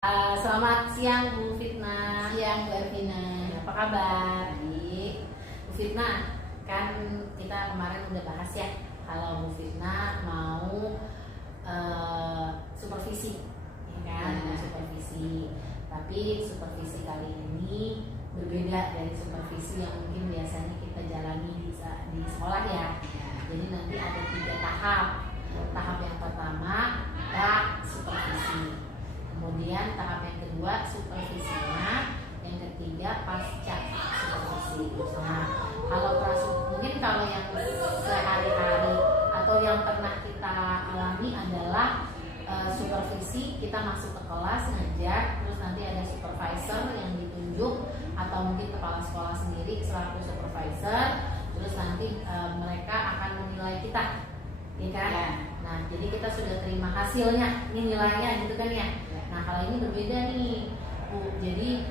Selamat siang Bu Fitna. Siang Bu Ervina. Apa kabar? Baik. Bu Fitna, kan kita kemarin udah bahas ya kalau Bu Fitna mau supervisi, ya kan? Ya. Supervisi. Tapi supervisi kali ini berbeda dari supervisi yang mungkin biasanya kita jalani di sekolah ya. Jadi nanti ada 3 tahap. Tahap yang pertama pra supervisi. Kemudian tahap yang kedua supervisinya, yang ketiga pasca supervisi. Nah, mungkin kalau yang sehari-hari atau yang pernah kita alami adalah supervisi, kita masuk ke kelas ngajar, terus nanti ada supervisor yang ditunjuk atau mungkin kepala sekolah sendiri selaku supervisor, terus nanti mereka akan menilai kita, ya kan? Ya. Nah, jadi kita sudah terima hasilnya, ini nilainya gitu kan ya. Nah, kalau ini berbeda nih, Bu. Jadi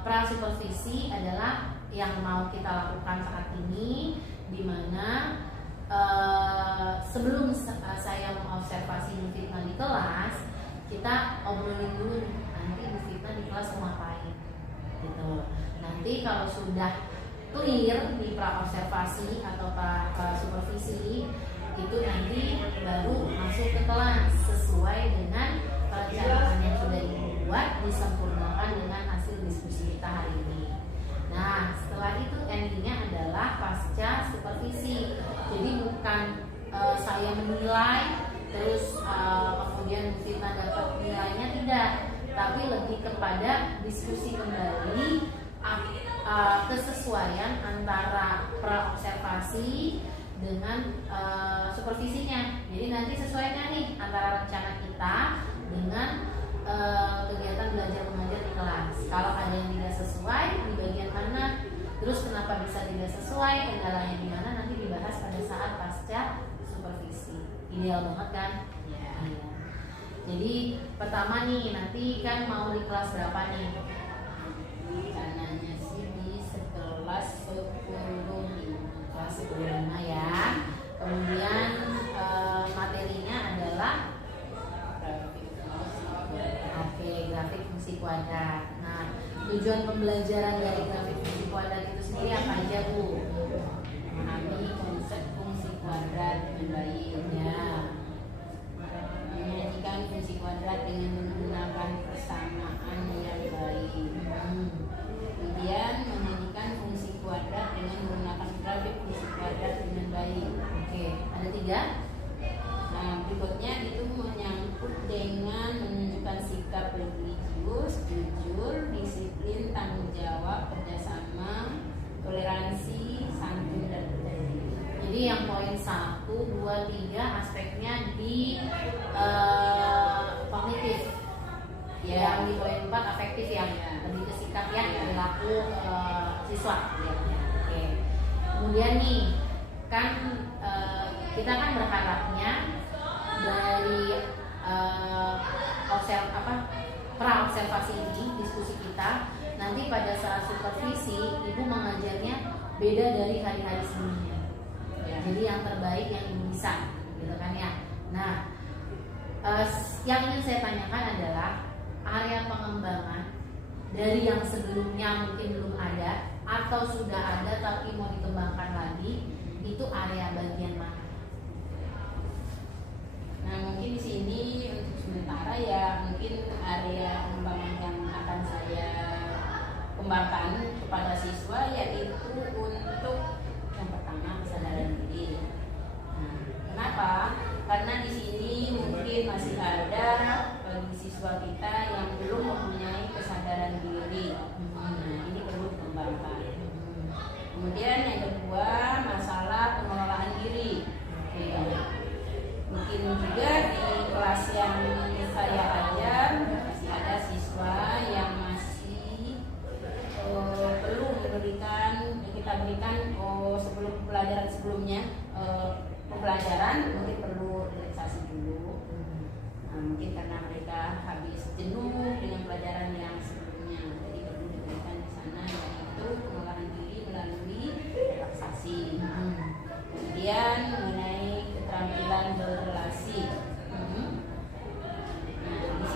pra supervisi adalah yang mau kita lakukan saat ini, di mana sebelum saya mengobservasi Bu Fitna di kelas, kita obrolin dulu nih, nanti Bu Fitna di kelas mau ngapain, gitu. Nanti kalau sudah clear di pra observasi atau pra supervisi, itu nanti baru masuk ke kelas sesuai dengan perencanaan yang sudah dibuat, disempurnakan dengan hasil diskusi kita hari ini. Nah, setelah itu endingnya adalah pasca supervisi. Jadi bukan saya menilai terus kemudian Bu Fitna dapat nilainya, tidak, tapi lebih kepada diskusi kembali kesesuaian antara pra observasi dengan supervisinya. Jadi nanti sesuaikan nih antara rencana kita dengan kegiatan belajar mengajar di kelas. Kalau ada yang tidak sesuai di bagian mana, terus kenapa bisa tidak sesuai, kendalanya di mana, nanti dibahas pada saat pasca supervisi. Ideal banget kan? Ya. Iya. Jadi pertama nih, nanti kan mau di kelas berapa nih? Rencananya sih di sekelas 10. Kelas 10 ya. Kemudian materinya adalah grafik fungsi kuadrat. Nah, tujuan pembelajaran dari grafik fungsi kuadrat itu sendiri apa aja, Bu? Memahami konsep fungsi kuadrat dengan baik. Ya. Menyajikan fungsi kuadrat dengan menggunakan persamaan yang baik. Kemudian menyajikan fungsi kuadrat dengan menggunakan grafik fungsi kuadrat dengan baik. Oke, ada 3. Nah, berikutnya itu menyangkut dengan menunjukkan sikap religius, jujur, disiplin, tanggung jawab, kerjasama, toleransi, santun, dan berdiri. Jadi yang poin 1, 2, 3 aspeknya di kognitif. Ya. Yang di poin 4 afektif ya, lebih ke sikap ya, perilaku siswa. Ya. Oke. Kemudian nih, kan kita kan berharapnya dari pra observasi ini, diskusi kita, nanti pada saat supervisi Ibu mengajarnya beda dari hari-hari sebelumnya. Ya. Jadi yang terbaik yang Ibu bisa, gitu kan ya. Nah, yang ingin saya tanyakan adalah area pengembangan dari yang sebelumnya mungkin belum ada atau sudah ada tapi mau dikembangkan lagi, itu area bagian mana? Nah, mungkin di sini untuk sementara ya mungkin area pengembangan yang akan saya kembangkan kepada siswa yaitu untuk yang pertama kesadaran diri. Nah, kenapa? Karena di sini mungkin masih ada bagi siswa kita yang belum mempunyai kesadaran diri. Nah, ini perlu dikembangkan. Kemudian yang kedua, masalah pengelolaan diri. Mungkin juga di kelas yang saya ajar masih ada siswa yang masih perlu kita berikan sebelum pelajaran sebelumnya pembelajaran mungkin perlu relaksasi dulu. Nah, mungkin karena mereka habis jenuh dengan pelajaran yang sebelumnya, jadi perlu diberikan di sana yaitu pengelolaan diri melalui relaksasi. Kemudian mengenai keterampilan berrelasi. Nah, di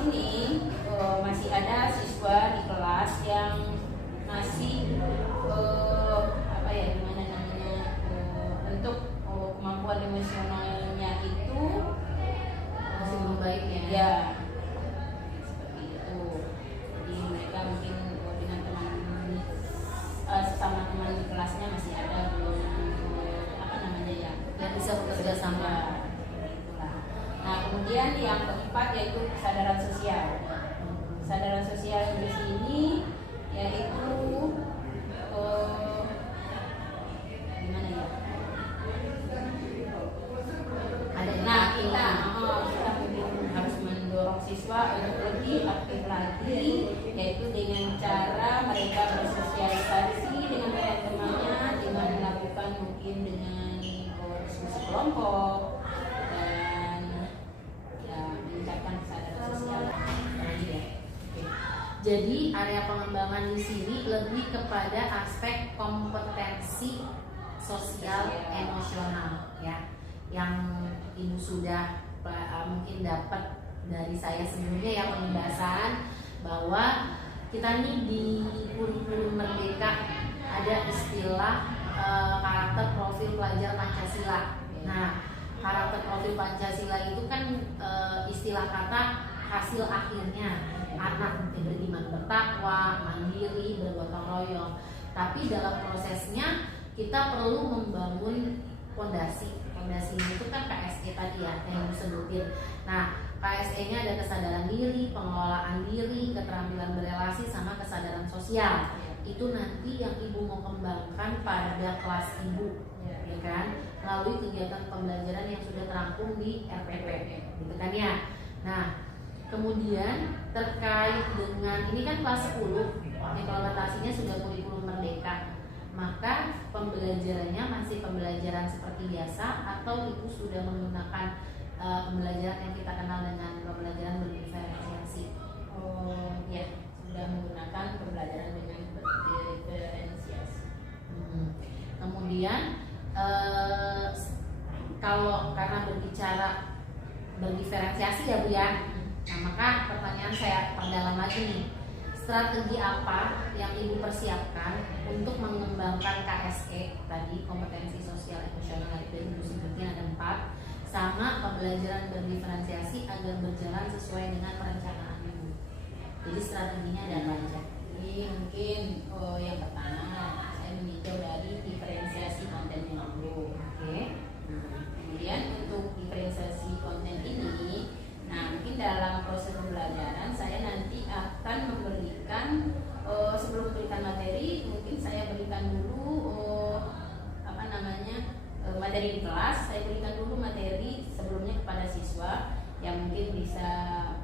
lagi, yaitu dengan cara mereka bersosialisasi dengan teman-temannya, dengan melakukan mungkin dengan diskusi kelompok dan ya meningkatkan kesadaran sosial. Jadi area pengembangan di sini lebih kepada aspek kompetensi sosial emosional ya, yang ibu sudah mungkin dapat dari saya sebelumnya ya pembahasan bahwa kita nih di kurikulum Merdeka ada istilah karakter profil pelajar Pancasila. Nah, karakter profil Pancasila itu kan istilah kata hasil akhirnya anak beriman bertakwa, mandiri, bergotong royong. Tapi dalam prosesnya kita perlu membangun fondasi. Fondasinya itu kan KSE tadi ya yang disebutin. Nah, KSE-nya ada kesadaran diri, pengelolaan diri, keterampilan berelasi, sama kesadaran sosial. Itu nanti yang ibu mau kembangkan pada kelas ibu, ya kan? Melalui kegiatan pembelajaran yang sudah terangkum di RPP, gitu kan ya. Nah, kemudian terkait dengan ini kan kelas 10, implementasinya sudah kurikulum Merdeka. Maka pembelajarannya masih pembelajaran seperti biasa atau ibu sudah menggunakan pembelajaran yang kita kenal dengan pembelajaran berdiferensiasi? Oh ya, sudah menggunakan pembelajaran dengan berdiferensiasi. Kemudian kalau karena berbicara berdiferensiasi ya Bu ya, nah maka pertanyaan saya perdalam lagi nih, strategi apa yang ibu persiapkan untuk mengembangkan KSE tadi, kompetensi sosial emosional itu ibu sebutin ada 4, sama pembelajaran berdiferensiasi agar berjalan sesuai dengan perencanaan ibu. Jadi strateginya ada apa aja? Ini mungkin yang pertama saya meninjau dari diferensiasi kontennya dulu. Oke. Kemudian untuk diferensiasi konten ini, nah mungkin dalam proses pembelajaran saya nanti akan memberikan sebelum memberikan materi, mungkin saya berikan dulu materi di kelas. Saya berikan dulu materi sebelumnya kepada siswa yang mungkin bisa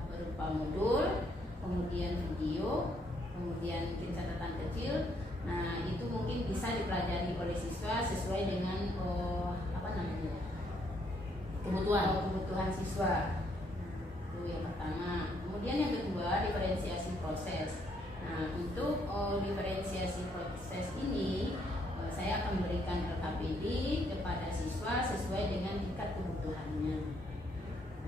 berupa modul, kemudian video, kemudian mungkin catatan kecil. Nah itu mungkin bisa dipelajari oleh siswa sesuai dengan kebutuhan siswa. Itu yang pertama. Kemudian yang kedua, diferensiasi proses. Nah untuk diferensiasi proses ini saya akan memberikan LKPD kepada siswa sesuai dengan tingkat kebutuhannya.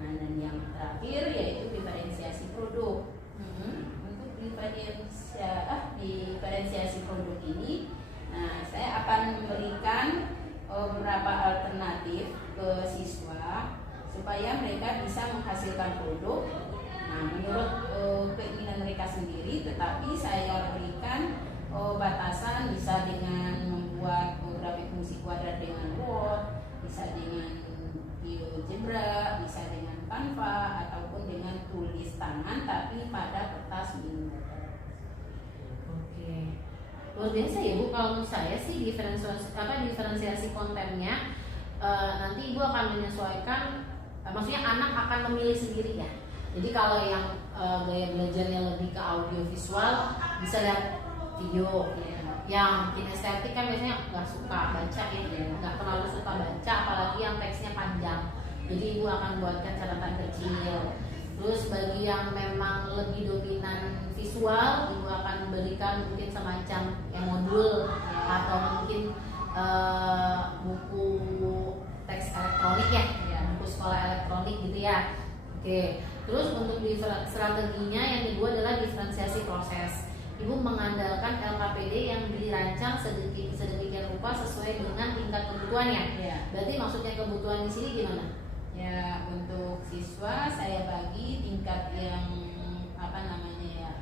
Nah dan yang terakhir yaitu diferensiasi produk. Untuk diferensiasi produk ini, nah saya akan memberikan beberapa alternatif ke siswa supaya mereka bisa menghasilkan produk. Nah menurut keinginan mereka sendiri, tetapi saya berikan batasan bisa dengan membuat grafik fungsi kuadrat dengan Word, bisa dengan GeoGebra, bisa dengan Canva, ataupun dengan tulis tangan tapi pada kertas mini. Oke, luar biasa ya Bu. Kalau menurut saya sih diferensiasi kontennya nanti ibu akan menyesuaikan, maksudnya anak akan memilih sendiri ya. Jadi kalau yang gaya belajarnya lebih ke audio visual bisa lihat video ya. Yang kinestetik kan biasanya nggak suka baca ya, nggak terlalu suka baca, apalagi yang teksnya panjang. Jadi ibu akan buatkan catatan kecil. Terus bagi yang memang lebih dominan visual, ibu akan memberikan mungkin semacam modul atau mungkin buku teks elektronik ya, buku sekolah elektronik gitu ya. Oke. Terus untuk strateginya yang kedua adalah diferensiasi proses. Ibu mengandalkan LKPD yang dirancang sedemikian rupa sesuai dengan tingkat kebutuhannya. Ya. Berarti maksudnya kebutuhan di sini gimana? Ya, untuk siswa saya bagi tingkat yang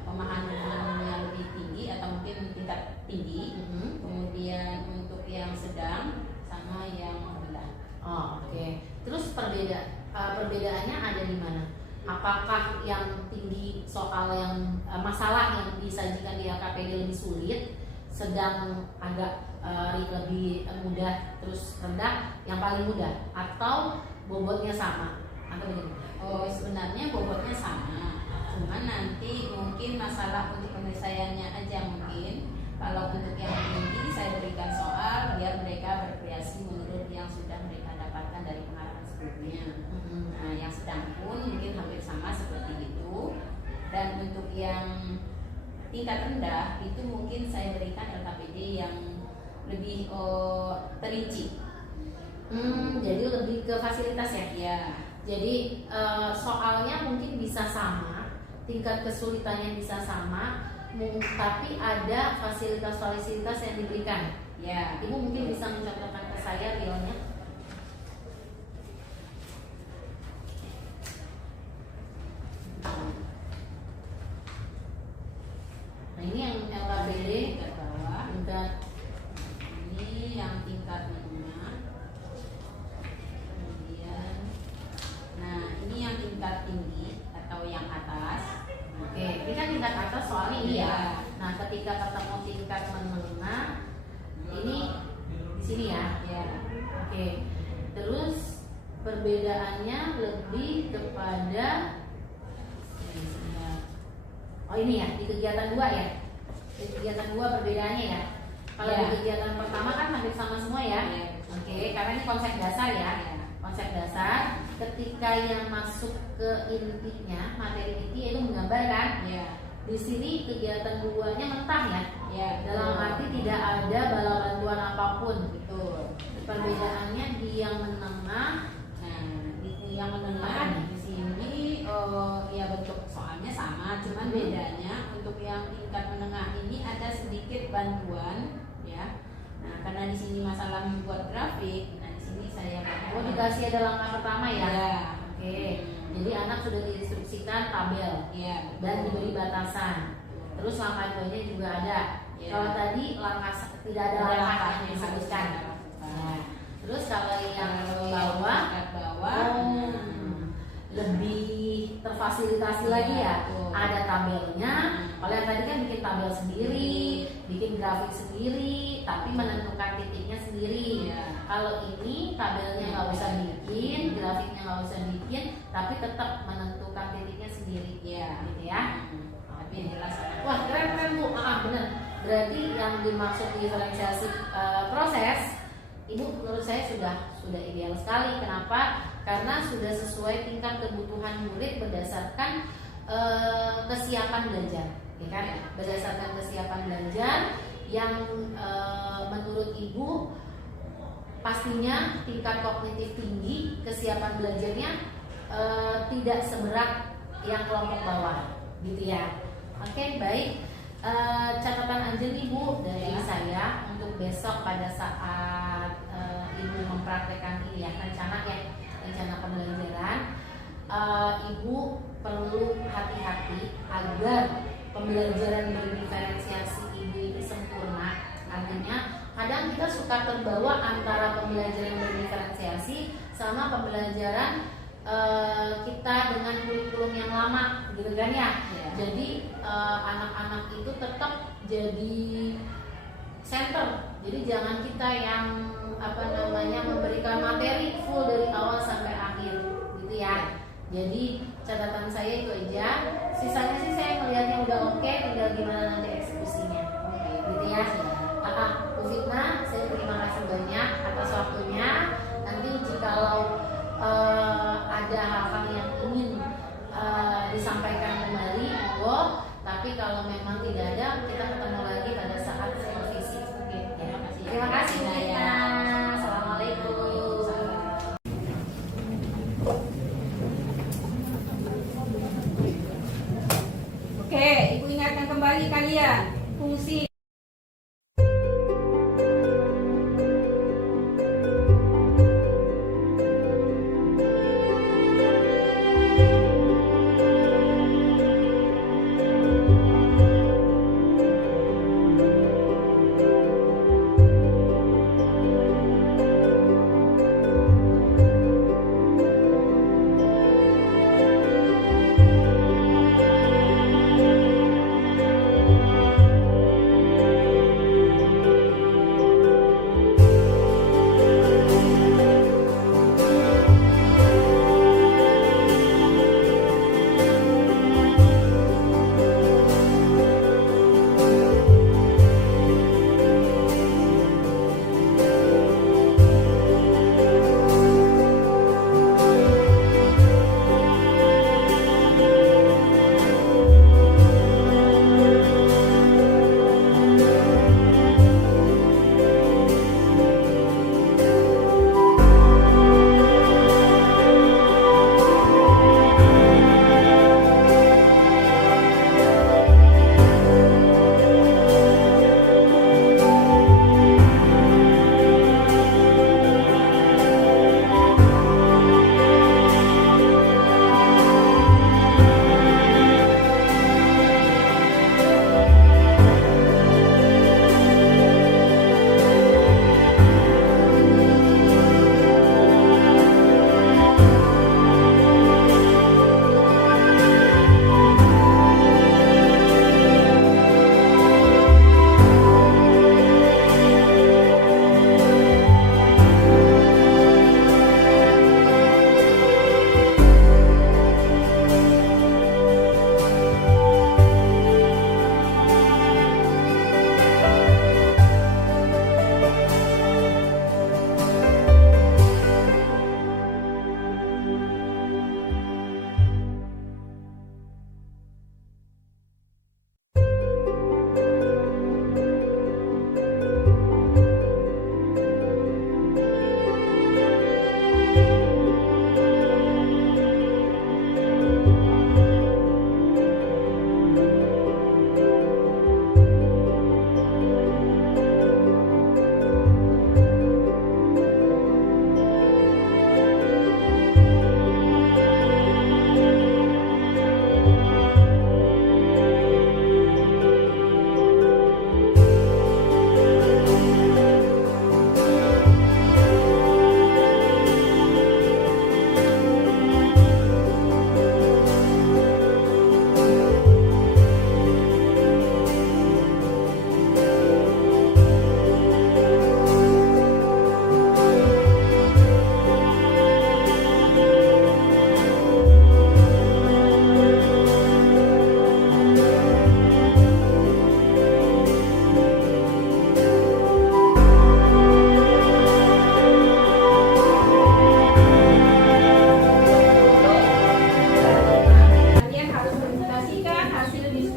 pemahamannya lebih tinggi atau mungkin tingkat tinggi. Kemudian untuk yang sedang sama yang rendah. Oh, oke. Terus perbedaannya ada di mana? Apakah yang tinggi soal yang masalah yang disajikan di LKPD lebih sulit, sedang agak lebih mudah, terus rendah yang paling mudah, atau bobotnya sama atau bagaimana? Oh, sebenarnya bobotnya sama, cuman nanti mungkin masalah untuk penyelesaiannya aja mungkin. Kalau untuk yang tinggi saya berikan soal biar mereka berkreasi menurut yang sudah mereka dapatkan dari pengarahan sebelumnya. Nah, yang sedang pun mungkin hampir sama seperti itu. Dan untuk yang tingkat rendah itu mungkin saya berikan LKPD yang lebih terinci. Jadi lebih ke fasilitas ya. Ya, Jadi soalnya mungkin bisa sama, tingkat kesulitannya bisa sama, tapi ada fasilitas-fasilitas yang diberikan. ya. Ibu mungkin bisa mencontohkan ke saya realnya. Nah ini yang LKPD Tingkat bawah. tingkat Ini yang tingkat menengah. Kemudian, nah ini yang tingkat tinggi atau yang atas. oke, ini kan tingkat atas soalnya ini ya. Iya. Nah ketika ketemu tingkat menengah, ini di sini ya. Ya, Oke, terus perbedaannya lebih kepada oh ini ya di kegiatan 2 ya. Di kegiatan 2 perbedaannya ya. Kalau Ya. di kegiatan pertama kan hampir sama semua ya. Ya. Oke, karena ini konsep dasar ya. Ya. Konsep dasar ketika yang masuk ke intinya, materi inti itu menggambarkan. Ya. Di sini kegiatan 2-nya mentah ya. Ya. Dalam arti tidak ada bala bantuan apapun. Betul. Perbedaannya di yang menengah. Nah, di yang menengah Apaan? di sini ya bentuk soalnya sama, cuman bedanya untuk yang tingkat menengah ini ada sedikit bantuan ya. Nah, karena di sini masalah membuat grafik, nah di sini saya Oh dikasih ada langkah pertama ya. Ya. Oke. Jadi anak sudah diinstruksikan tabel Ya, dan diberi batasan. Terus langkah 2-nya juga ada. Ya. Kalau tadi langkah tidak ada langkah yang disebutkan. Nah, terus kalau yang bawah, tingkat bawah, oh, lebih terfasilitasi lagi ya. betul. Ada tabelnya. Kalau yang tadi kan bikin tabel sendiri, bikin grafik sendiri, tapi menentukan titiknya sendiri. Iya. Kalau ini tabelnya nggak usah bikin, grafiknya nggak usah bikin, tapi tetap menentukan titiknya sendiri. Iya. Gitu ya. Tapi yang jelas Wah keren Bu, bener. Berarti yang dimaksud diferensiasi proses, Ibu menurut saya sudah ideal sekali. Kenapa? Karena sudah sesuai tingkat kebutuhan murid berdasarkan kesiapan belajar, ya kan? Berdasarkan kesiapan belajar yang menurut Ibu pastinya tingkat kognitif tinggi, kesiapan belajarnya tidak seberat yang kelompok bawah, gitu ya. Oke, baik. Catatan aja nih Bu dari saya untuk besok pada saat Ibu mempraktekkan ini ya, rencana pembelajaran. Ibu perlu hati-hati agar pembelajaran berdiferensiasi Ibu ini sempurna. Artinya kadang kita suka terbawa antara pembelajaran berdiferensiasi sama pembelajaran kita dengan kurikulum yang lama, gitu kan ya. Ya. Jadi anak-anak itu tetap jadi center. Jadi jangan kita yang memberikan materi full dari awal sampai akhir, gitu ya. Jadi catatan saya itu aja. Sisanya sih saya melihatnya udah oke, tinggal gimana nanti eksekusinya, gitu ya. Bu Fitna, saya terima kasih banyak atas waktunya. Nanti jikalau ada hal-hal yang ingin disampaikan kembali, monggo. Tapi kalau memang tidak ada, kita ketemu lagi pada saat supervisi. Oke, ya. Terima kasih Bu Fitna. Assalamualaikum. Oke, Ibu ingatkan kembali kalian fungsi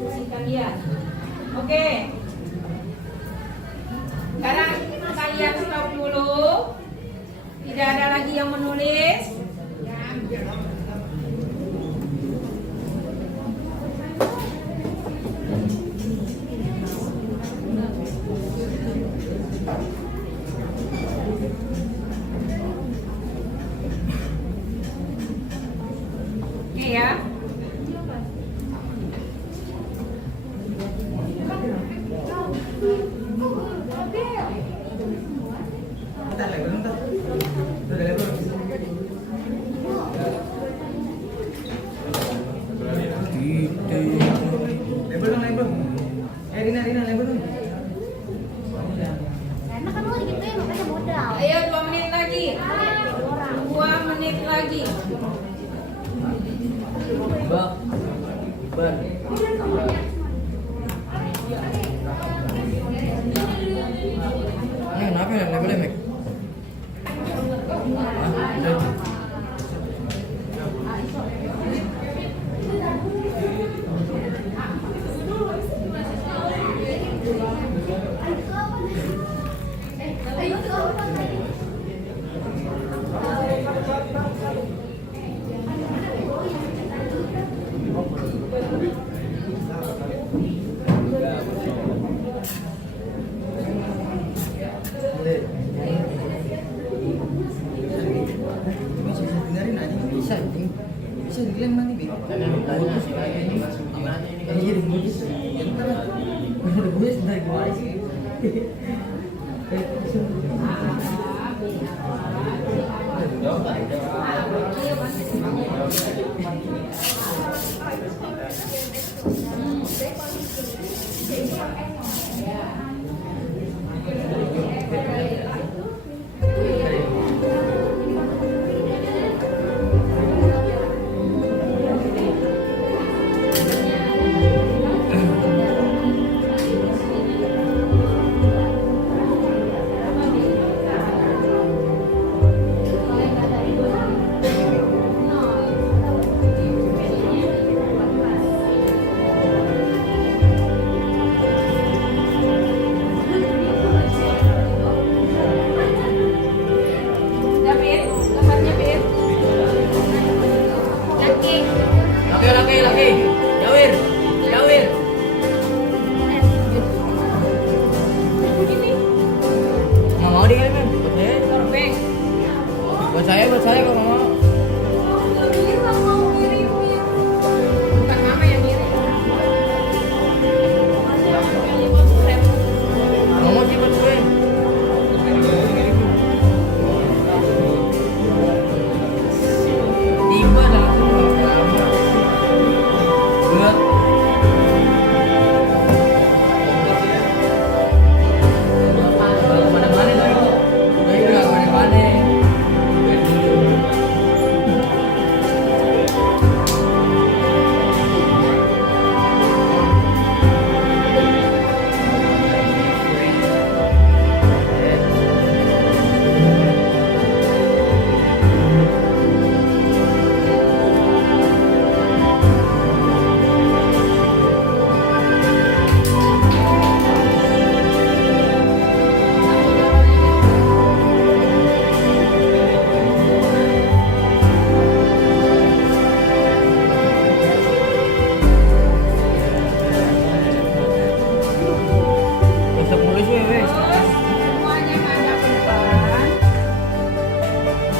diskusikan ya. Oke. Sekarang kalian stop dulu. Tidak ada lagi yang menulis. Oke ya. Bentar, label bentar. Udah label. Label dong, label. Rina, label dong. Karena kamu gitu ya makanya modal. Ayo 2 menit lagi. 2 menit lagi. Bang. Bang. Kenapa ya labelnya, Mek? Bisa diklaim nanti, Bi. Putus ini gimana ini? Jadi putus. Ya entar lah. Udah gue dari kemarin sih. David, gambarnya David. Laki. Jawir. Ini Nggak mau dikirimin. perfect. Buat saya kok nggak mau. Bukan mama yang ngirim. Nggak mau sih buat gue. Tiba langsung. Buat. Kemana-mana dong. Udah kemana-mana. Besok mulai sih, wes. Terus semuanya pada ke depan.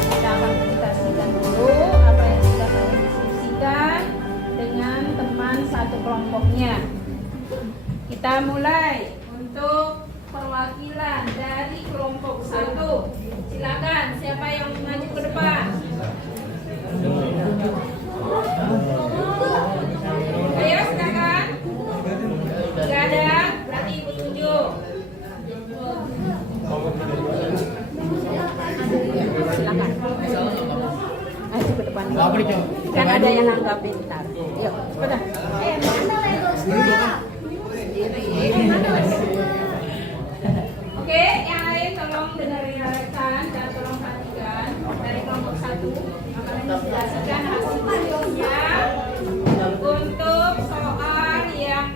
Kita akan presentasikan dulu apa yang sudah kalian diskusikan dengan teman satu kelompoknya. Kita mulai untuk perwakilan dari kelompok 1. Silakan, siapa yang maju ke depan? Ayo silakan. Gak ada, berarti ibu tunjuk. Silakan. Ayo ke depan. Nggak boleh, Cok. Kan ada yang nanggapin ntar. Yuk, cepetan. Mana Lego semua? Oke, yang lain tolong dengerin rekan dan tolong perhatikan dari kelompok 1 akan menjelaskan hasil videonya untuk soal yang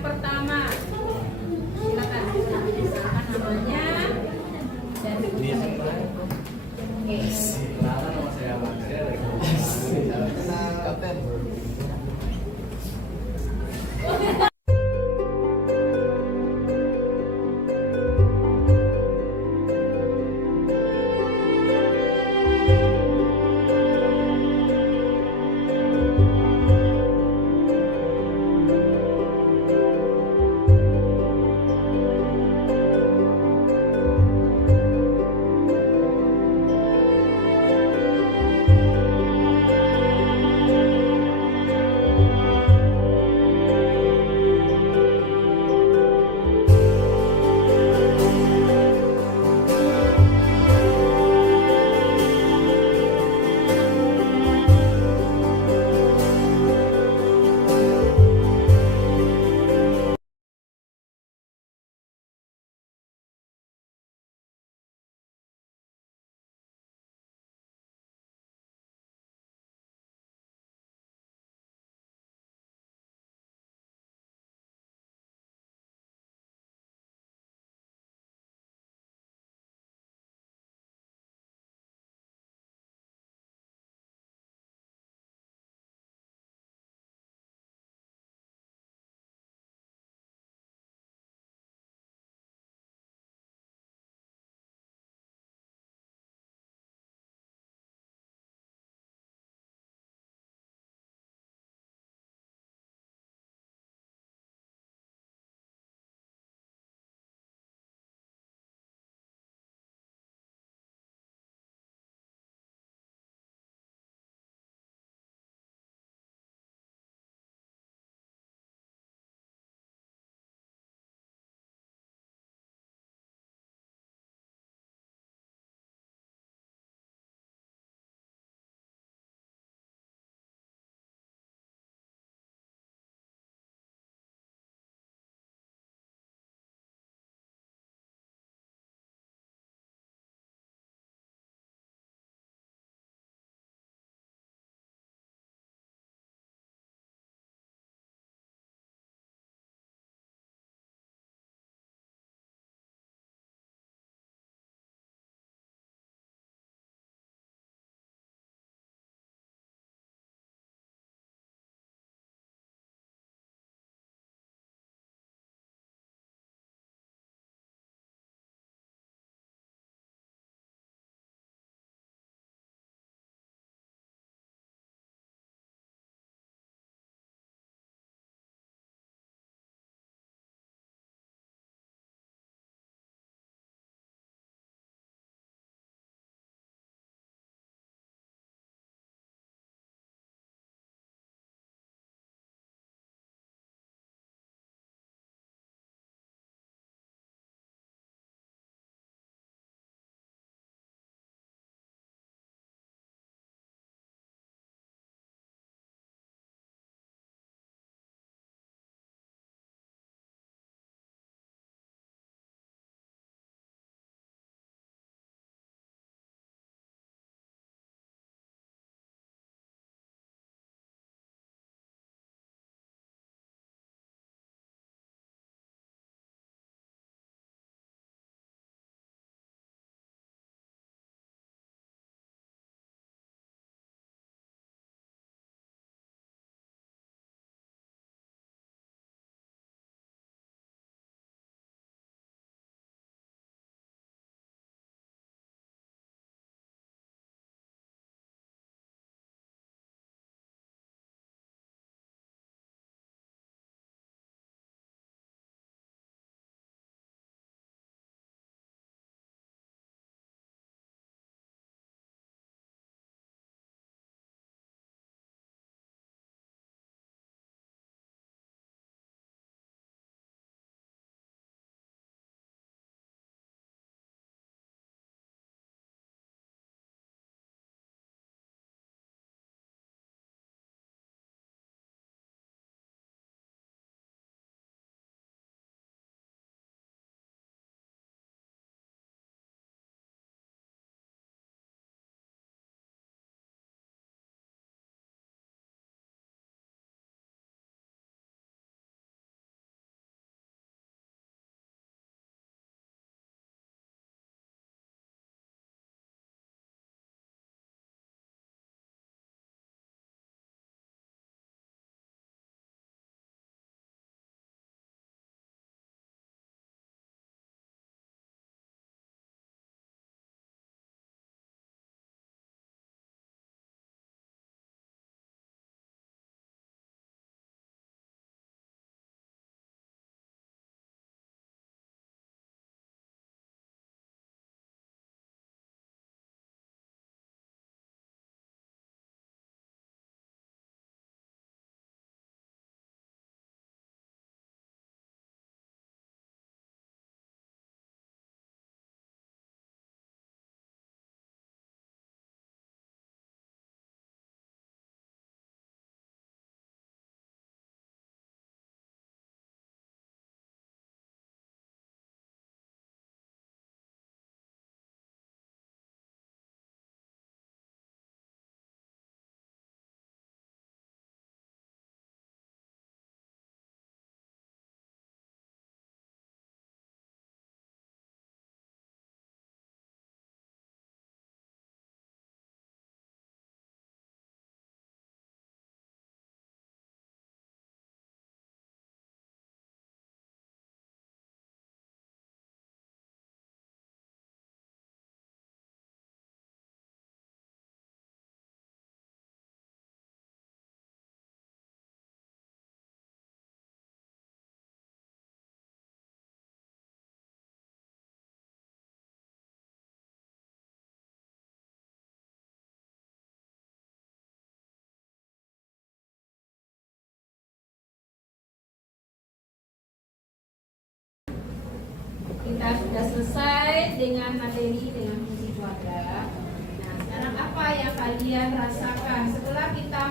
selesai dengan materi dengan fungsi kuadrat. Nah, sekarang apa yang kalian rasakan setelah kita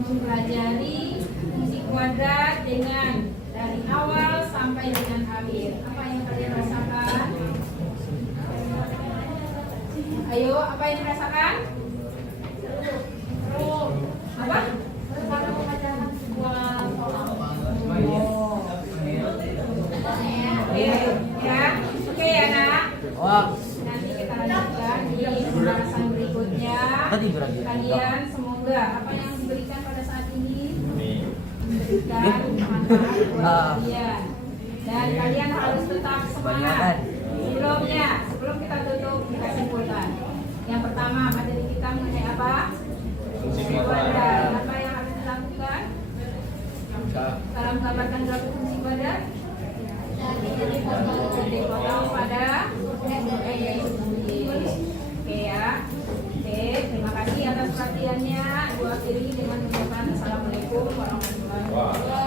mempelajari fungsi kuadrat dengan dari awal sampai dengan akhir? Apa yang kalian rasakan? Ayo, apa yang dirasakan? Apa? Oke ya nak. Wah. Nanti kita lanjutkan di pembahasan berikutnya. Tadi berarti. Kalian semoga apa yang diberikan pada saat ini memberikan manfaat buat kalian. Dan kalian harus tetap semangat. Sebelum kita tutup, kita simpulkan. Yang pertama, materi kita mengenai apa? Fungsi kuadrat. Apa yang harus dilakukan? Dalam gambarkan grafik fungsi kuadrat. Dipotong pada oke ya. Oke, terima kasih atas perhatiannya. Gua akhiri dengan ucapan assalamualaikum warahmatullahi wabarakatuh.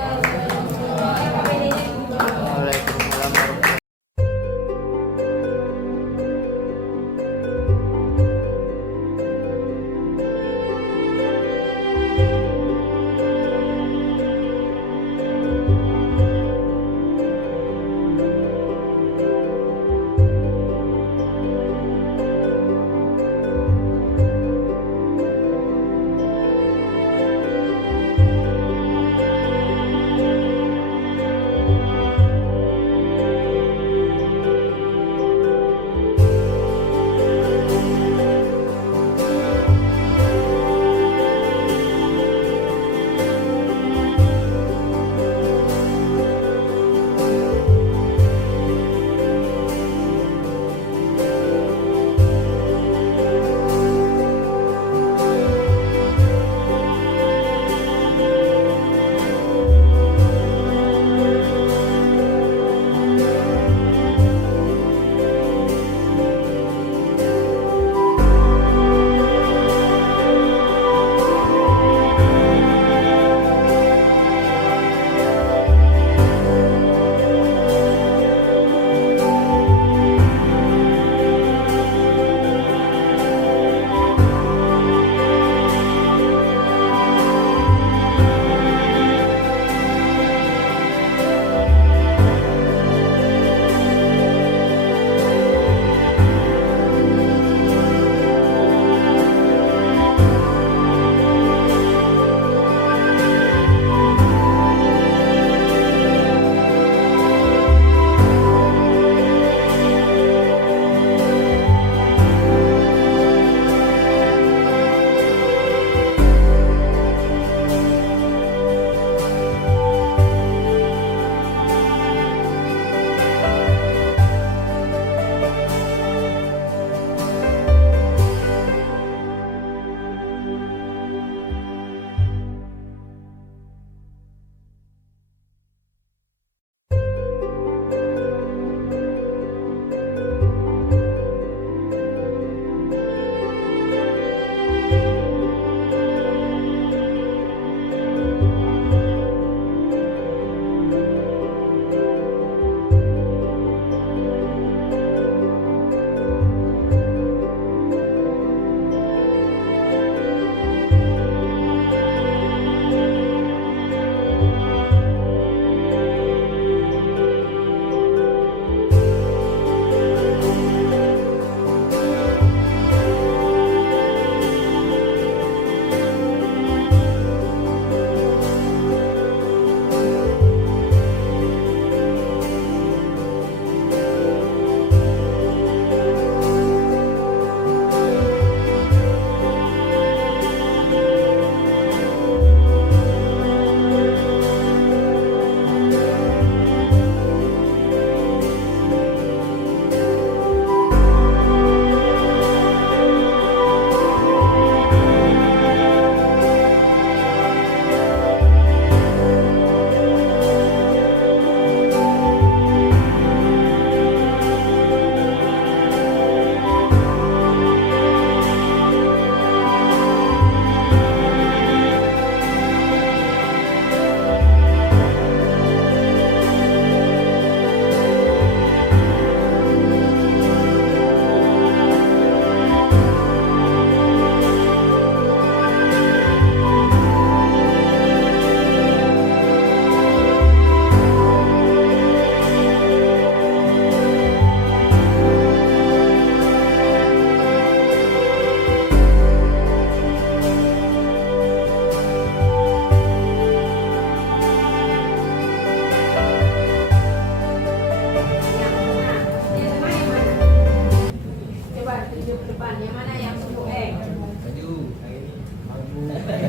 depan. Yang mana yang suku X? Maju.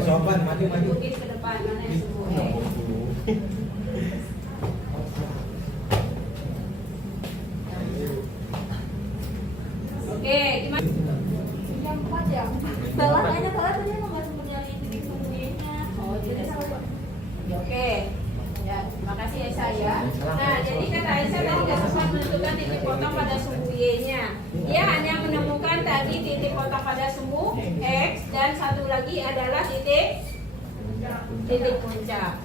Sopan, maju. Bukit ke depan. Mana yang suku X? Oke, gimana? Yang 4 ya. Bawah aja bawah tadi nggak sempat nyari titik sembunyinya. Oh, tidak salah. Oke. Ya, makasih Aisyah ya. Nah, jadi kata Aisyah tadi nggak sempat menentukan titik potong pada sumbu Y-nya. Dia hanya menemukan tadi titik potong pada sumbu X dan satu lagi adalah titik puncak.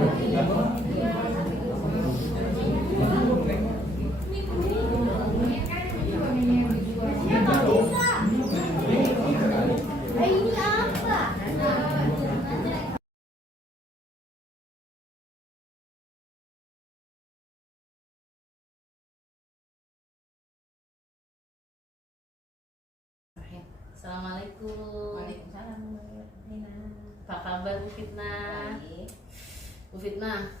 Ini apa? Assalamualaikum. Waalaikumsalam. Apa kabar Bu Fitnah? Baik. Bu Fitnah,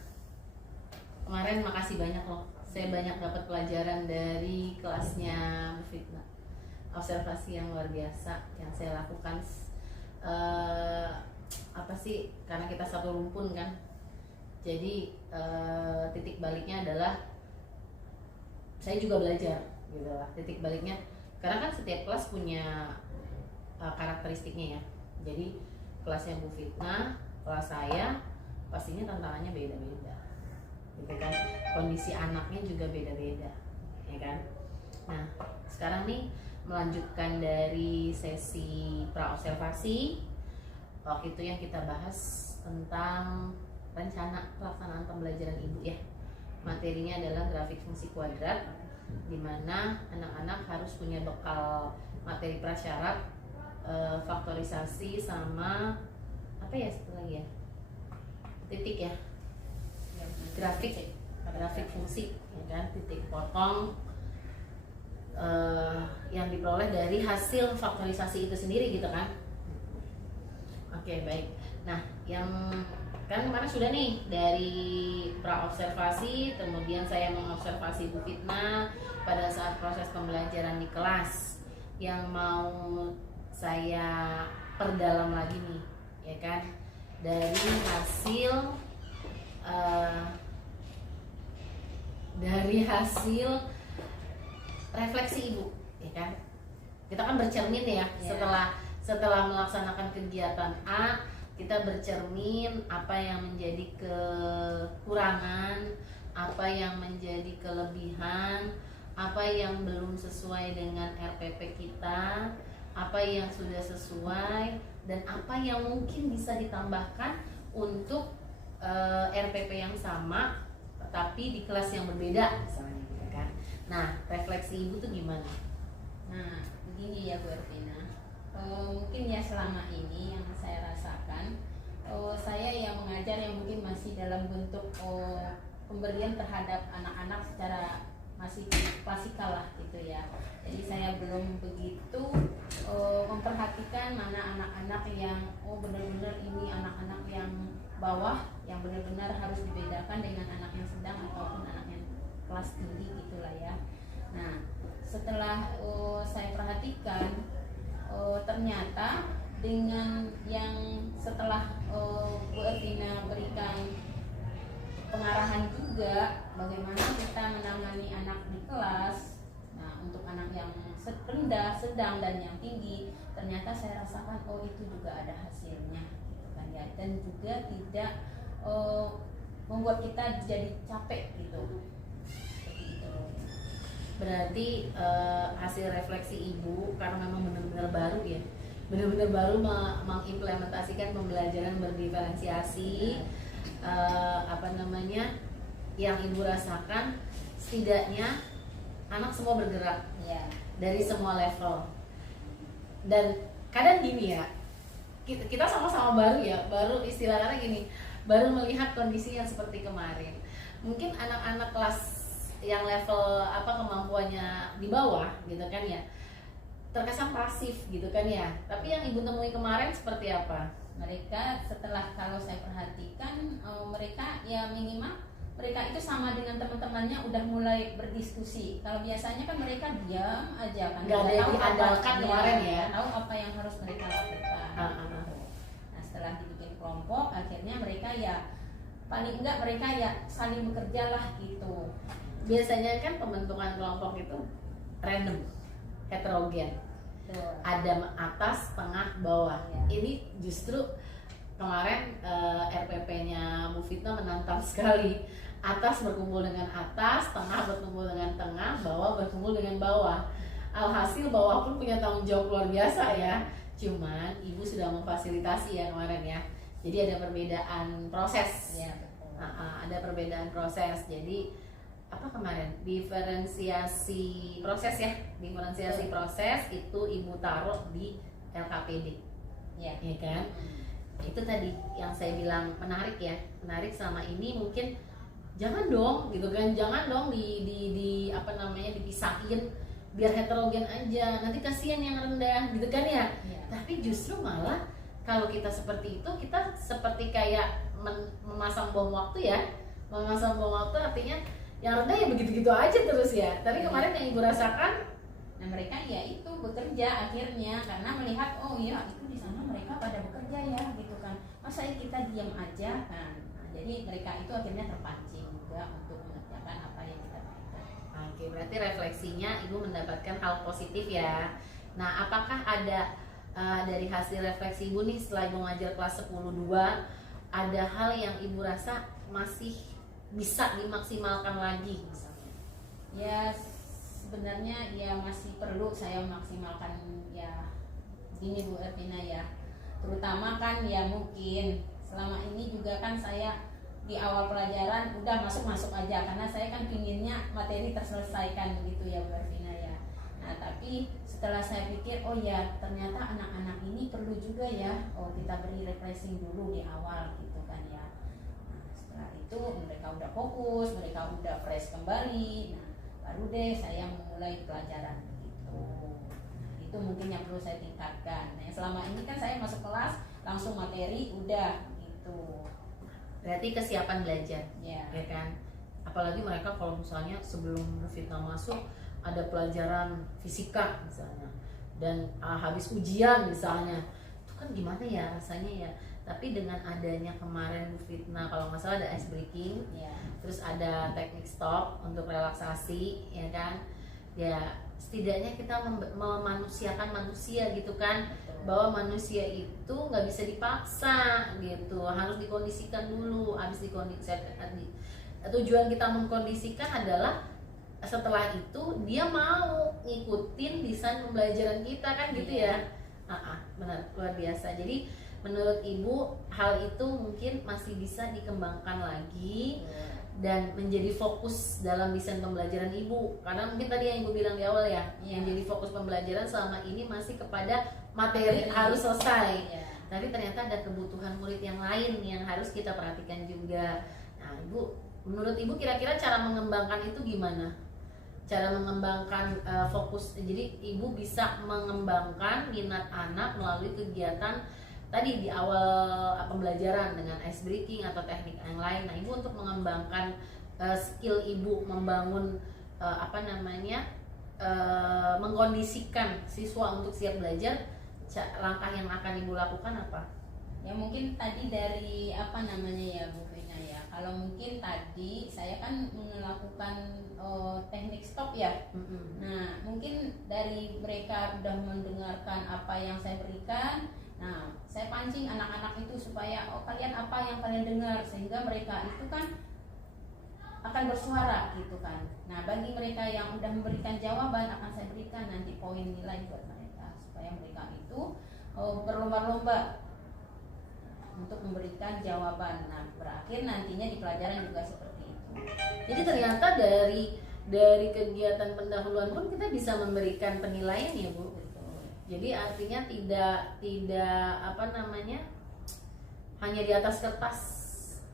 kemarin makasih banyak loh. Saya banyak dapat pelajaran dari kelasnya Bu Fitnah. Observasi yang luar biasa yang saya lakukan. Apa sih? Karena kita satu rumpun kan. Jadi titik baliknya adalah saya juga belajar gitu lah. Titik baliknya karena kan setiap kelas punya karakteristiknya ya. Jadi kelasnya Bu Fitnah, kelas saya pastinya tantangannya beda-beda. Gitu kan. Kondisi anaknya juga beda-beda, ya kan? Nah, sekarang nih melanjutkan dari sesi pra-observasi. Waktu itu yang kita bahas tentang rencana pelaksanaan pembelajaran ibu ya. Materinya adalah grafik fungsi kuadrat, di mana anak-anak harus punya bekal materi prasyarat, faktorisasi sama apa ya satu lagi ya, titik ya, grafik fungsi ya kan, titik potong yang diperoleh dari hasil faktorisasi itu sendiri gitu kan. Oke, baik. Nah, yang kan kemarin sudah nih dari pra-observasi, kemudian saya mengobservasi Bu Fitnah pada saat proses pembelajaran di kelas. Yang mau saya perdalam lagi nih, ya kan, dari hasil refleksi ibu, ya kan. Kita kan bercermin ya, setelah melaksanakan kegiatan A, kita bercermin apa yang menjadi kekurangan, apa yang menjadi kelebihan, apa yang belum sesuai dengan RPP kita, apa yang sudah sesuai, dan apa yang mungkin bisa ditambahkan untuk RPP yang sama tapi di kelas yang berbeda misalnya, gitu kan. Nah, refleksi ibu tuh gimana? Nah, begini ya Bu Ervina. Mungkin ya selama ini yang saya rasakan, saya yang mengajar yang mungkin masih dalam bentuk pemberian terhadap anak-anak secara masih klasikal lah gitu ya. Jadi saya belum begitu memperhatikan mana anak-anak yang benar-benar ini anak-anak yang bawah yang benar-benar harus dibedakan dengan anak yang sedang ataupun anak yang kelas tinggi gitulah ya. Nah, setelah saya perhatikan ternyata dengan yang setelah Bu Ervina berikan pengarahan juga bagaimana kita menangani anak di kelas. Nah, untuk anak yang rendah, sedang, dan yang tinggi, ternyata saya rasakan itu juga ada hasilnya, gitu kan ya. Dan juga tidak membuat kita jadi capek gitu. Seperti itu. Berarti hasil refleksi ibu karena memang benar-benar baru ya, benar-benar baru mengimplementasikan pembelajaran berdiferensiasi. Yang ibu rasakan setidaknya anak semua bergerak Ya. dari semua level. Dan kadang gini ya, kita sama-sama baru ya, baru istilahnya gini, baru melihat kondisi yang seperti kemarin. Mungkin anak-anak kelas yang level kemampuannya di bawah gitu kan ya, terkesan pasif gitu kan ya. Tapi yang ibu temui kemarin seperti apa? Mereka setelah kalau saya perhatikan mereka ya minimal mereka itu sama dengan teman-temannya udah mulai berdiskusi. Kalau biasanya kan mereka diam aja kan, nggak ada yang diandalkan kemarin ya, tahu apa yang harus mereka lakukan. Nah, setelah dibikin kelompok akhirnya mereka ya paling enggak mereka ya saling bekerja lah gitu. Biasanya kan pembentukan kelompok itu random, heterogen. Ada atas, tengah, bawah. Ya. Ini justru kemarin RPP-nya Bu Fitna menantang sekali. Atas berkumpul dengan atas, tengah berkumpul dengan tengah, bawah berkumpul dengan bawah. Alhasil bawah pun punya tanggung jawab luar biasa ya. Cuman ibu sudah memfasilitasi ya kemarin ya. Jadi ada perbedaan proses. Ya, betul. Ada perbedaan proses. Jadi kemarin diferensiasi proses ya, diferensiasi proses itu ibu taruh di LKPD, ya kan? Itu tadi yang saya bilang menarik ya, menarik selama ini mungkin jangan dong gitu kan, jangan dong dipisahin biar heterogen aja, nanti kasihan yang rendah gitu kan ya. Tapi justru malah kalau kita seperti itu, kita seperti kayak memasang bom waktu ya, memasang bom waktu artinya yang rendah ya begitu-gitu aja terus ya. Tapi kemarin yang ibu rasakan, nah mereka ya itu bekerja akhirnya karena melihat itu di sana mereka pada bekerja ya gitu kan, masa kita diam aja kan. Nah, jadi mereka itu akhirnya terpancing juga untuk mengerjakan apa yang kita berikan. Oke, berarti refleksinya ibu mendapatkan hal positif ya. Nah, apakah ada dari hasil refleksi ibu nih setelah ibu ngajar kelas 10-2, ada hal yang ibu rasa masih bisa dimaksimalkan lagi misalnya? Ya sebenarnya ya masih perlu saya maksimalkan ya ini Bu Ervina ya, terutama kan ya mungkin selama ini juga kan saya di awal pelajaran udah masuk aja karena saya kan pinginnya materi terselesaikan begitu ya Bu Ervina ya. Nah tapi setelah saya pikir ternyata anak-anak ini perlu juga ya kita beri refreshing dulu di awal gitu kan ya. Itu mereka udah fokus, mereka udah fresh kembali. Nah, baru deh saya memulai pelajaran gitu. Itu mungkin yang perlu saya tingkatkan. Nah, selama ini kan saya masuk kelas langsung materi udah gitu. Berarti kesiapan belajar, ya kan? Apalagi mereka kalau misalnya sebelum Bu Fitna masuk ada pelajaran fisika misalnya, dan habis ujian misalnya, itu kan gimana ya rasanya ya. Tapi dengan adanya kemarin Bu Fitna kalau nggak salah ada ice breaking, terus ada teknik stop untuk relaksasi, ya kan? Ya setidaknya kita memanusiakan manusia gitu kan. Betul. Bahwa manusia itu nggak bisa dipaksa gitu, harus dikondisikan dulu. Habis dikondisikan, tujuan kita mengkondisikan adalah setelah itu dia mau ngikutin desain pembelajaran kita kan gitu ya. Benar, luar biasa. Jadi menurut ibu hal itu mungkin masih bisa dikembangkan lagi dan menjadi fokus dalam desain pembelajaran ibu, karena mungkin tadi yang ibu bilang di awal ya, yang jadi fokus pembelajaran selama ini masih kepada materi harus selesai, tapi ternyata ada kebutuhan murid yang lain yang harus kita perhatikan juga. Nah ibu, menurut ibu kira-kira cara mengembangkan itu gimana cara mengembangkan fokus. Jadi ibu bisa mengembangkan minat anak melalui kegiatan tadi di awal pembelajaran dengan ice breaking atau teknik yang lain. Nah, ibu untuk mengembangkan skill ibu membangun mengkondisikan siswa untuk siap belajar, langkah yang akan ibu lakukan apa? Ya mungkin tadi dari ya Bu Vina ya. Kalau mungkin tadi saya kan melakukan teknik stop ya. Nah mungkin dari mereka udah mendengarkan apa yang saya berikan. Nah saya pancing anak-anak itu supaya kalian apa yang kalian dengar, sehingga mereka itu kan akan bersuara gitu kan. Nah bagi mereka yang udah memberikan jawaban, akan saya berikan nanti poin nilai buat mereka, supaya mereka itu berlomba-lomba untuk memberikan jawaban. Nah, berakhir nantinya di pelajaran juga seperti itu. Jadi ternyata dari kegiatan pendahuluan pun kita bisa memberikan penilaian ya Bu. Betul. Jadi artinya tidak hanya di atas kertas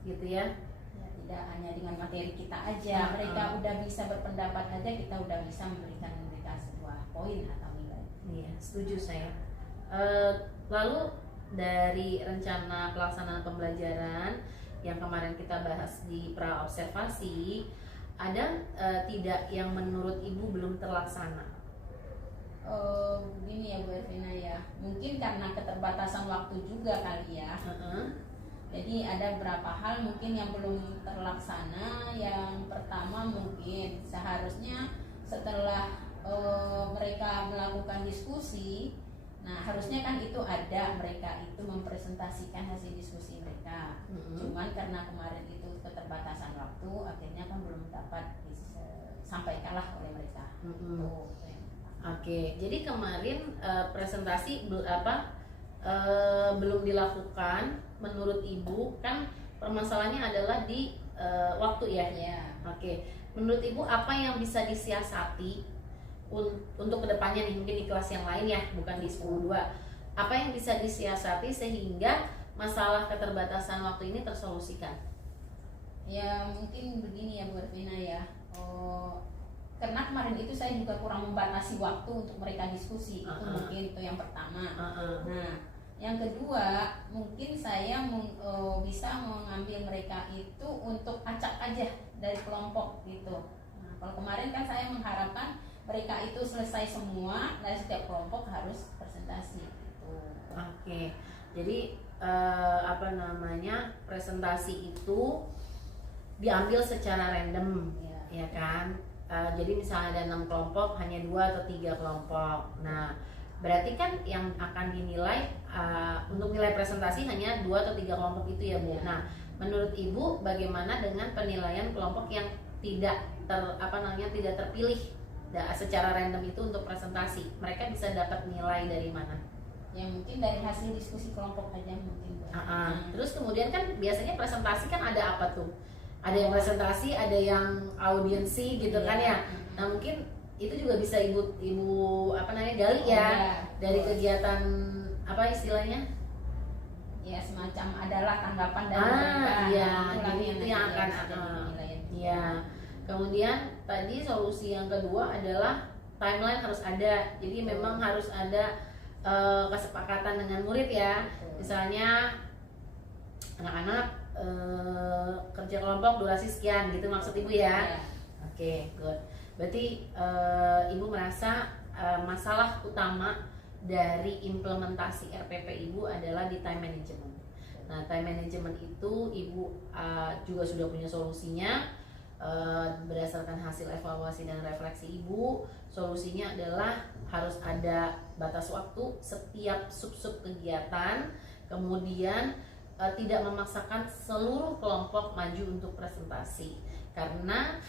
gitu ya. Ya, tidak hanya dengan materi kita aja. Mereka udah bisa berpendapat aja, kita udah bisa memberikan mereka sebuah poin atau nilai. Iya, setuju saya. Lalu dari rencana pelaksanaan pembelajaran yang kemarin kita bahas di pra observasi, ada tidak yang menurut ibu belum terlaksana? Begini ya Bu Ervina ya, mungkin karena keterbatasan waktu juga kali ya. Jadi ada beberapa hal mungkin yang belum terlaksana. Yang pertama mungkin seharusnya setelah mereka melakukan diskusi, nah harusnya kan itu ada, mereka itu mempresentasikan hasil diskusi mereka. Cuman karena kemarin itu keterbatasan waktu, akhirnya kan belum dapat disampaikanlah oleh mereka. Oke, jadi kemarin presentasi belum dilakukan. Menurut ibu kan permasalahannya adalah di waktu ya. Oke, menurut ibu apa yang bisa disiasati untuk kedepannya nih, mungkin di kelas yang lain ya, bukan di 10.2, apa yang bisa disiasati sehingga masalah keterbatasan waktu ini tersolusikan? Ya mungkin begini ya Bu Ervina ya, karena kemarin itu saya juga kurang membatasi waktu untuk mereka diskusi. Itu mungkin itu yang pertama. Nah yang kedua mungkin saya bisa mengambil mereka itu untuk acak aja dari kelompok gitu. Nah, kalau kemarin kan saya mengharapkan mereka itu selesai semua, dari setiap kelompok harus presentasi gitu. Oke, jadi presentasi itu diambil secara random, ya kan? Jadi misalnya ada 6 kelompok, hanya 2 atau 3 kelompok. Nah, berarti kan yang akan dinilai untuk nilai presentasi hanya 2 atau 3 kelompok itu ya Bu. Nah, menurut Ibu bagaimana dengan penilaian kelompok yang tidak terpilih secara random itu untuk presentasi? Mereka bisa dapat nilai dari mana? Ya mungkin dari hasil diskusi kelompok aja mungkin. Terus kemudian kan biasanya presentasi kan ada apa tuh? Ada yang presentasi, ada yang audiensi gitu kan ya. Nah mungkin itu juga bisa ibu gali ya dari kegiatan istilahnya? Ya semacam adalah tanggapan dari mereka. Iya, jadi itu yang akan iya. Kemudian tadi solusi yang kedua adalah timeline harus ada. Jadi memang harus ada kesepakatan dengan murid ya. Misalnya anak-anak kerja kelompok durasi sekian gitu maksud Ibu ya. Oke, good. Berarti Ibu merasa masalah utama dari implementasi RPP Ibu adalah di time management. Nah, time management itu Ibu juga sudah punya solusinya. Berdasarkan hasil evaluasi dan refleksi Ibu, solusinya adalah harus ada batas waktu setiap sub-sub kegiatan, kemudian tidak memaksakan seluruh kelompok maju untuk presentasi karena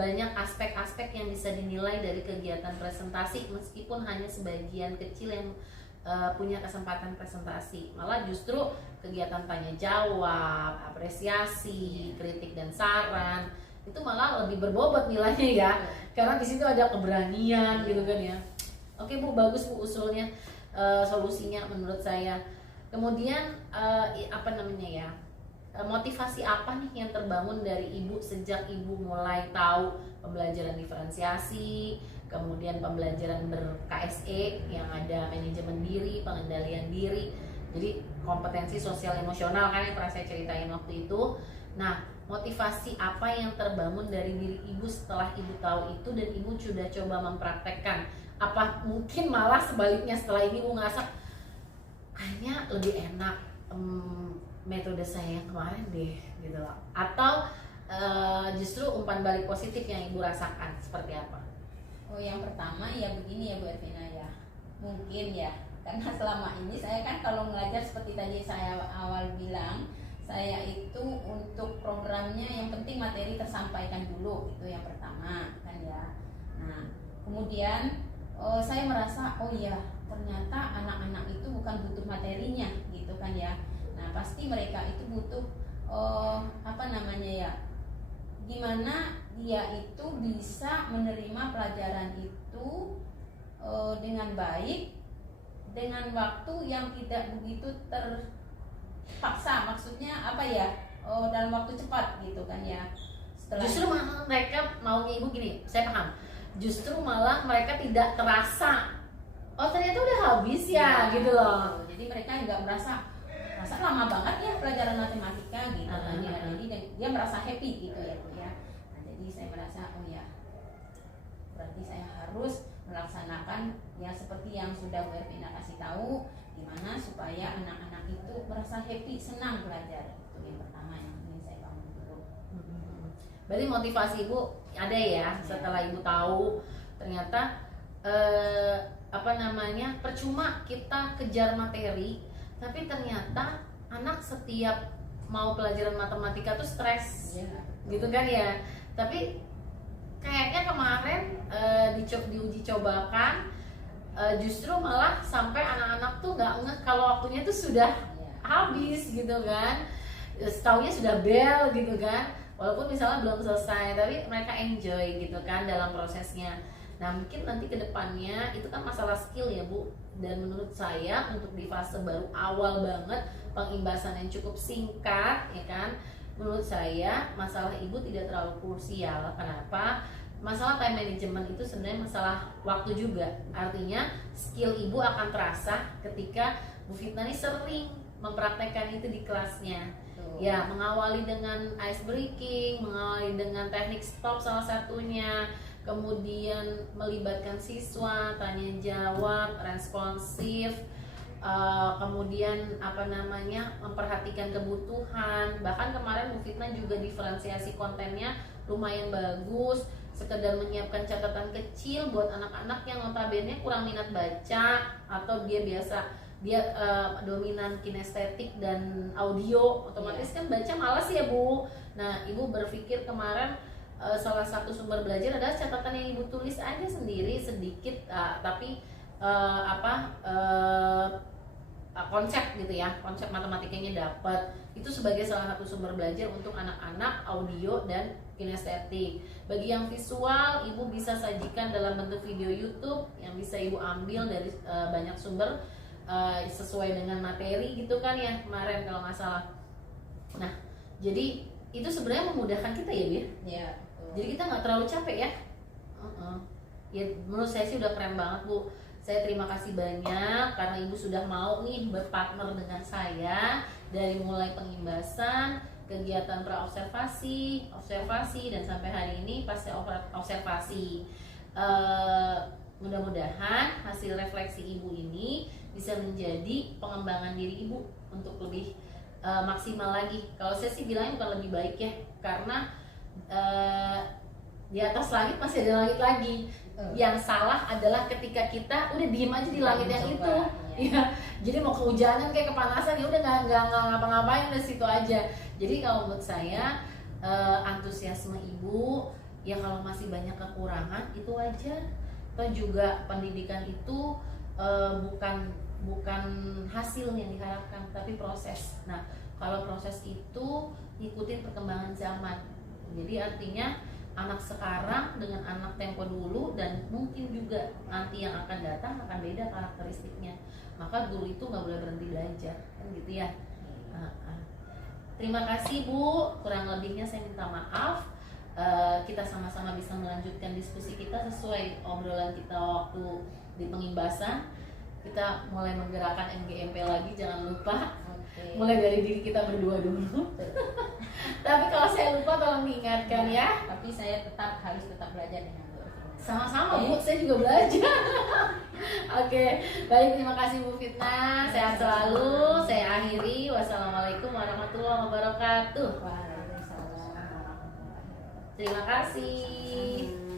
banyak aspek-aspek yang bisa dinilai dari kegiatan presentasi meskipun hanya sebagian kecil yang punya kesempatan presentasi. Malah justru kegiatan tanya jawab, apresiasi, kritik dan saran itu malah lebih berbobot nilainya ya. Karena di situ ada keberanian gitu kan ya. Oke Bu, bagus Bu usulnya, solusinya menurut saya. Kemudian motivasi apa nih yang terbangun dari ibu sejak ibu mulai tahu pembelajaran diferensiasi, kemudian pembelajaran ber-KSE yang ada manajemen diri, pengendalian diri, jadi kompetensi sosial emosional kan yang pernah saya ceritain waktu itu. Nah, motivasi apa yang terbangun dari diri ibu setelah ibu tahu itu dan ibu sudah coba mempraktekkan? Apa mungkin malah sebaliknya setelah ini ibu ngerasa kayaknya lebih enak metode saya yang kemarin deh gitu loh, atau justru umpan balik positif yang ibu rasakan seperti apa? Oh, yang pertama ya begini ya Bu Ervina ya, mungkin ya karena selama ini saya kan kalau mengajar seperti tadi saya awal bilang, saya itu untuk programnya yang penting materi tersampaikan dulu, itu yang pertama kan ya. Nah kemudian saya merasa oh ya ternyata anak-anak itu bukan butuh materinya gitu kan ya. Nah pasti mereka itu butuh apa namanya ya, gimana dia itu bisa menerima pelajaran itu dengan baik, dengan waktu yang tidak begitu terpaksa, maksudnya apa ya, dalam waktu cepat gitu kan ya. Justru malah mereka maunya ibu gini, saya paham, justru malah mereka tidak terasa oh ternyata udah habis ya gitu loh. Jadi mereka nggak merasa lama banget ya pelajaran matematika gitu kan ya. Jadi dia merasa happy gitu ya Bu ya. Nah, jadi saya merasa oh ya berarti saya harus melaksanakan ya seperti yang sudah Bu Ervina kasih tahu, gimana supaya anak-anak itu merasa happy, senang belajar. Itu yang pertama yang ingin saya bangun dulu. Berarti motivasi ibu ada ya setelah ibu tahu ternyata apa namanya, percuma kita kejar materi tapi ternyata anak setiap mau pelajaran matematika tuh stres gitu kan ya. Tapi kayaknya kemarin diuji cobakan justru malah sampai anak-anak tuh nggak ngeh kalau waktunya tuh sudah habis gitu kan, setaunya sudah bel gitu kan, walaupun misalnya belum selesai tapi mereka enjoy gitu kan dalam prosesnya. Nah mungkin nanti kedepannya itu kan masalah skill ya Bu, dan menurut saya untuk di fase baru awal banget pengimbasan yang cukup singkat ya kan, menurut saya masalah ibu tidak terlalu krusial. Kenapa? Masalah time management itu sebenarnya masalah waktu juga. Artinya skill ibu akan terasa ketika Bu Fitna ini sering mempraktekkan itu di kelasnya. Ya, mengawali dengan ice breaking, mengawali dengan teknik stop salah satunya, kemudian melibatkan siswa, tanya jawab, responsif, kemudian apa namanya, memperhatikan kebutuhan. Bahkan kemarin Bu Fitna juga diferensiasi kontennya lumayan bagus, sekedar menyiapkan catatan kecil buat anak-anak yang notabene kurang minat baca atau dia dominan kinestetik dan audio, otomatis kan baca malas ya Bu. Nah ibu berpikir kemarin salah satu sumber belajar adalah catatan yang ibu tulis aja sendiri sedikit, tapi konsep gitu ya, konsep matematikanya dapat. Itu sebagai salah satu sumber belajar untuk anak-anak audio dan kinestetik. Bagi yang visual, ibu bisa sajikan dalam bentuk video YouTube yang bisa ibu ambil dari banyak sumber sesuai dengan materi gitu kan ya kemarin kalau nggak salah. Nah jadi itu sebenarnya memudahkan kita ya Bir. Ya. Jadi kita nggak terlalu capek ya. Ya menurut saya sih udah keren banget Bu. Saya terima kasih banyak karena ibu sudah mau nih berpartner dengan saya dari mulai pengimbasan, kegiatan praobservasi, observasi dan sampai hari ini pasca observasi. Mudah-mudahan hasil refleksi ibu ini bisa menjadi pengembangan diri ibu untuk lebih maksimal lagi. Kalau saya sih bilangnya bukan lebih baik ya, karena di atas langit masih ada langit lagi. Yang salah adalah ketika kita udah diem aja di langit yang itu, ya. Jadi mau kehujanan kayak kepanasan ya udah nggak ngapa-ngapain di situ aja. Jadi kalau menurut saya antusiasme ibu ya kalau masih banyak kekurangan itu wajar. Atau juga pendidikan itu bukan hasil yang diharapkan tapi proses. Nah kalau proses itu ikutin perkembangan zaman. Jadi artinya anak sekarang dengan anak tempo dulu dan mungkin juga nanti yang akan datang akan beda karakteristiknya. Maka guru itu nggak boleh berhenti belajar kan gitu ya. Terima kasih Bu, kurang lebihnya saya minta maaf. Kita sama-sama bisa melanjutkan diskusi kita sesuai obrolan kita waktu di pengimbasan. Kita mulai menggerakkan MGMP lagi, jangan lupa. Mulai dari diri kita berdua dulu. Tapi kalau saya lupa tolong diingatkan ya. Tapi saya harus tetap belajar dengan Bu. Sama-sama Bu, saya juga belajar. Oke, baik, terima kasih Bu Fitnah. Sehat selalu. Saya akhiri. Wassalamualaikum warahmatullahi wabarakatuh. Waalaikumsalam warahmatullahi wabarakatuh. Terima kasih.